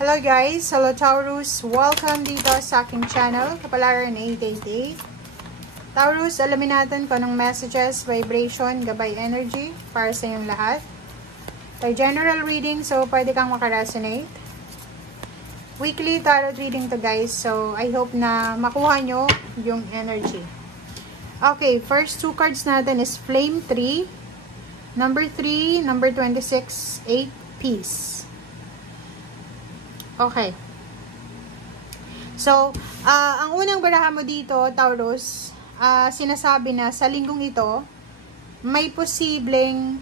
Hello guys! Hello Taurus! Welcome dito sa aking channel, Kapalaran 888. Taurus, alamin natin kung anong messages, vibration, gabay energy para sa inyong lahat. By general reading, so pwede kang makaresonate. Weekly tarot reading to guys, so I hope na makuha nyo yung energy. Okay, first two cards natin is Flame 3, number 3, number 26, 8, Peace. Okay. So, ang unang baraha mo dito, Taurus, sinasabi na sa linggong ito, may posibleng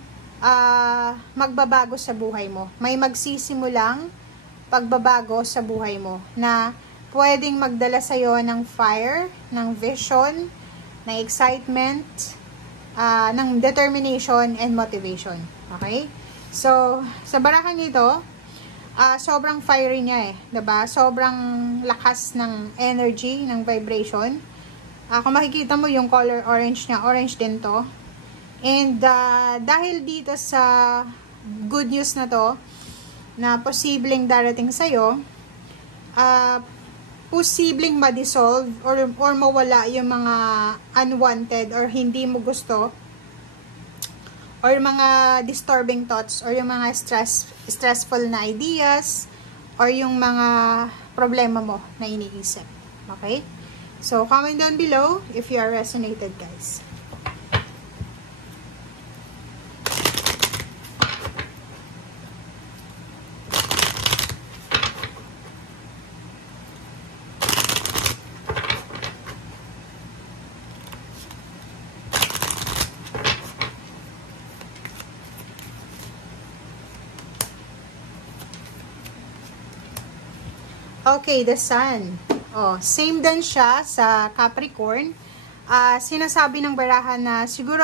magbabago sa buhay mo. May magsisimulang pagbabago sa buhay mo na pwedeng magdala sa'yo ng fire, ng vision, ng excitement, ng determination and motivation. Okay? So, sa barahang ito, sobrang fiery niya diba? Sobrang lakas ng energy, ng vibration. Kung makikita mo yung color orange niya, orange din to. And dahil dito sa good news na to, na posibleng darating sa'yo, posibleng ma-dissolve or mawala yung mga unwanted or hindi mo gusto or mga disturbing thoughts or yung mga stressful na ideas or yung mga problema mo na iniisip. Okay? So, comment down below if you are resonated, guys. Okay, the Sun. Same din siya sa Capricorn. Sinasabi ng baraha na siguro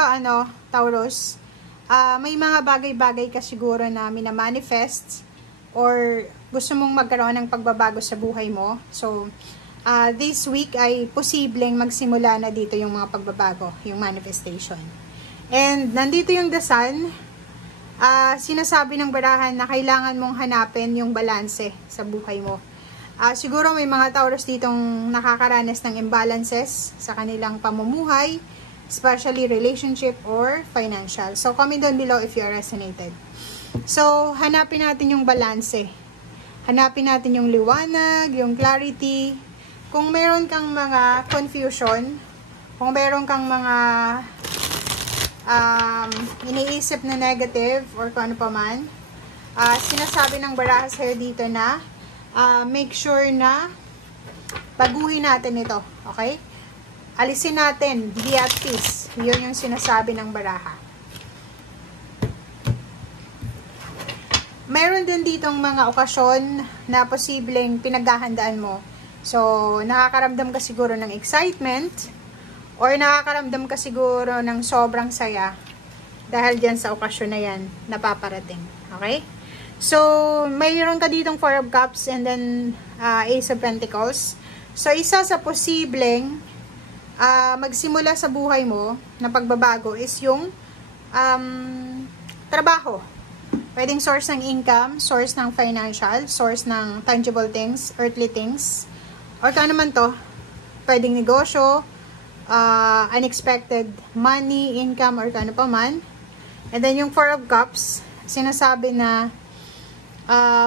Taurus, may mga bagay-bagay ka siguro na minamanifest or gusto mong magkaroon ng pagbabago sa buhay mo. So, this week ay posibleng magsimula na dito yung mga pagbabago, yung manifestation. And nandito yung the Sun. Sinasabi ng barahan na kailangan mong hanapin yung balanse sa buhay mo. Siguro may mga Taurus ditong nakakaranas ng imbalances sa kanilang pamumuhay, especially relationship or financial. So, comment down below if you are resonated. So, hanapin natin yung balanse. Hanapin natin yung liwanag, yung clarity. Kung meron kang mga confusion, kung meron kang mga iniisip na negative or kung ano pa man, sinasabi ng baraha sa'yo dito na make sure na baguhin natin ito. Okay? Alisin natin. Be at peace. Yun yung sinasabi ng baraha. Mayroon din ditong mga okasyon na posibleng pinaghahandaan mo. So, nakakaramdam ka siguro ng excitement or nakakaramdam ka siguro ng sobrang saya dahil dyan sa okasyon na yan napaparating. Okay? So, mayroon ka ditong 4 of Cups and then Ace of Pentacles. So, isa sa posibleng magsimula sa buhay mo na pagbabago is yung trabaho. Pwedeng source ng income, source ng financial, source ng tangible things, earthly things. Or kung ano man to, pwedeng negosyo, unexpected money, income, or kung ano pa man. And then yung 4 of Cups, sinasabi na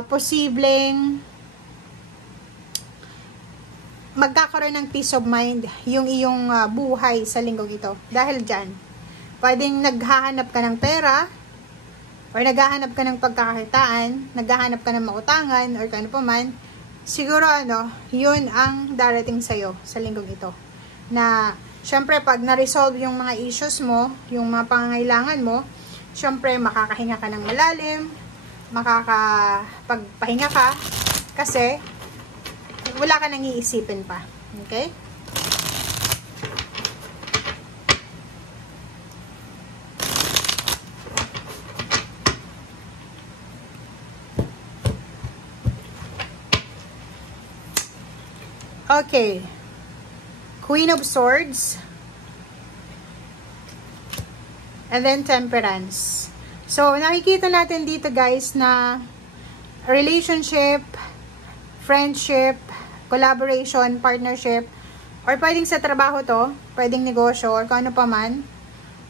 posibleng magkakaroon ng peace of mind yung iyong buhay sa linggong ito. Dahil dyan, pwedeng naghahanap ka ng pera or naghahanap ka ng pagkakakitaan, naghahanap ka ng mautangan or kano pa man, siguro yun ang darating sa'yo sa linggong ito. Na, syempre, pag na-resolve yung mga issues mo, yung mga pangangailangan mo, syempre, makakahinga ka ng malalim, makakapagpahinga ka kasi wala ka nang iisipin pa. Okay? Okay. Queen of Swords and then Temperance. So, nakikita natin dito guys na relationship, friendship, collaboration, partnership, or pwedeng sa trabaho to, pwedeng negosyo, or kung ano pa man,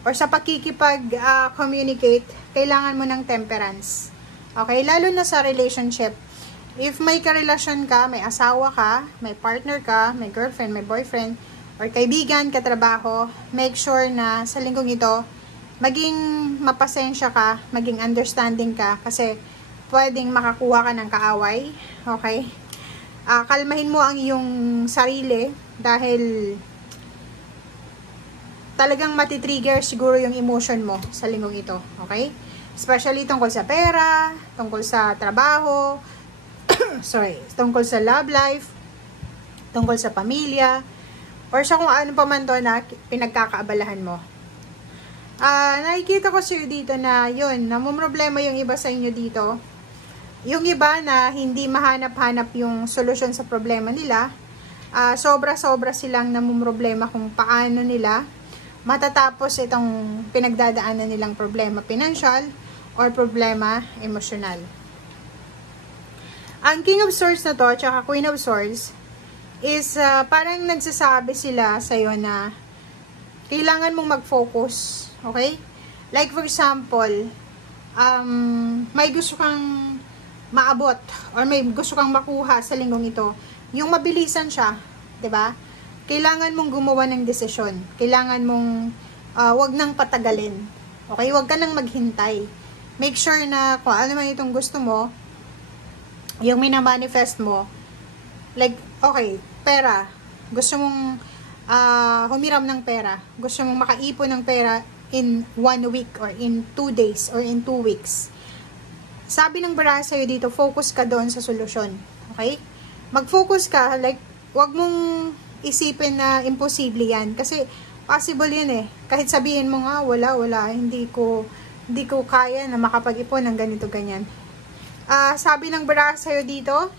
or sa pakikipag-communicate, kailangan mo ng temperance. Okay? Lalo na sa relationship. If may karelasyon ka, may asawa ka, may partner ka, may girlfriend, may boyfriend, or kaibigan, katrabaho, make sure na sa linggong ito, maging mapasensya ka, maging understanding ka, kasi pwedeng makakuha ka ng kaaway. Okay? Kalmahin mo ang iyong sarili dahil talagang matitrigger siguro yung emotion mo sa linggong ito. Okay? Especially tungkol sa pera, tungkol sa trabaho, tungkol sa love life, tungkol sa pamilya, or sa kung ano pa man to na pinagkakaabalahan mo. Nakikita ko sir dito na yun, namumroblema yung iba sa inyo dito. Yung iba na hindi mahanap-hanap yung solusyon sa problema nila, sobra-sobra silang namumroblema kung paano nila matatapos itong pinagdadaanan nilang problema financial or problema emosyonal. Ang King of Swords na to, tsaka Queen of Swords, is parang nagsasabi sila sa'yo na kailangan mong mag-focus. Okay? Like for example, may gusto kang maabot or may gusto kang makuha sa linggong ito. Yung mabilisan siya, 'di ba? Kailangan mong gumawa ng desisyon. Kailangan mong wag nang patagalin. Okay? Wag ka nang maghintay. Make sure na kung ano man itong gusto mo, yung minamanifest mo, like, okay, pera. Gusto mong humiram ng pera. Gusto mong makaipon ng pera in 1 week or in 2 days or in 2 weeks. Sabi ng baraha sa'yo dito, focus ka doon sa solusyon. Okay? Mag-focus ka, like, wag mong isipin na imposible yan. Kasi, possible yun eh. Kahit sabihin mo nga, wala, hindi ko kaya na makapag-ipon ng ganito, ganyan. Sabi ng baraha sa'yo dito,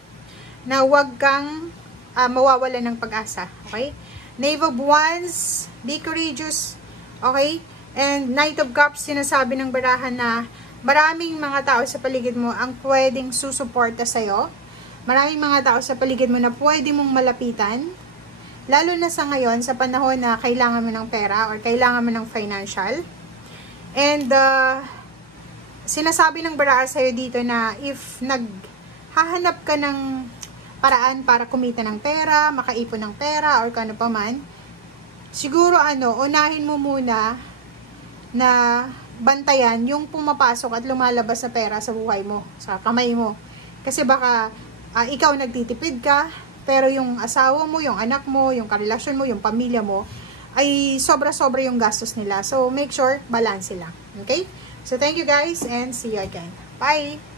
na wag kang mawawala ng pag-asa. Okay? Knave of Wands, be courageous. Okay? And Knight of Cups, sinasabi ng baraha na maraming mga tao sa paligid mo ang pwedeng susuporta sa'yo. Maraming mga tao sa paligid mo na pwede mong malapitan. Lalo na sa ngayon, sa panahon na kailangan mo ng pera or kailangan mo ng financial. And sinasabi ng baraha sa'yo dito na if naghahanap ka ng paraan para kumita ng pera, makaipon ng pera, or kano pa man, siguro unahin mo muna na bantayan yung pumapasok at lumalabas sa pera sa buhay mo, sa kamay mo. Kasi baka ikaw nagtitipid ka, pero yung asawa mo, yung anak mo, yung karelasyon mo, yung pamilya mo, ay sobra-sobra yung gastos nila. So, make sure, balance lang. Okay? So, thank you guys and see you again. Bye!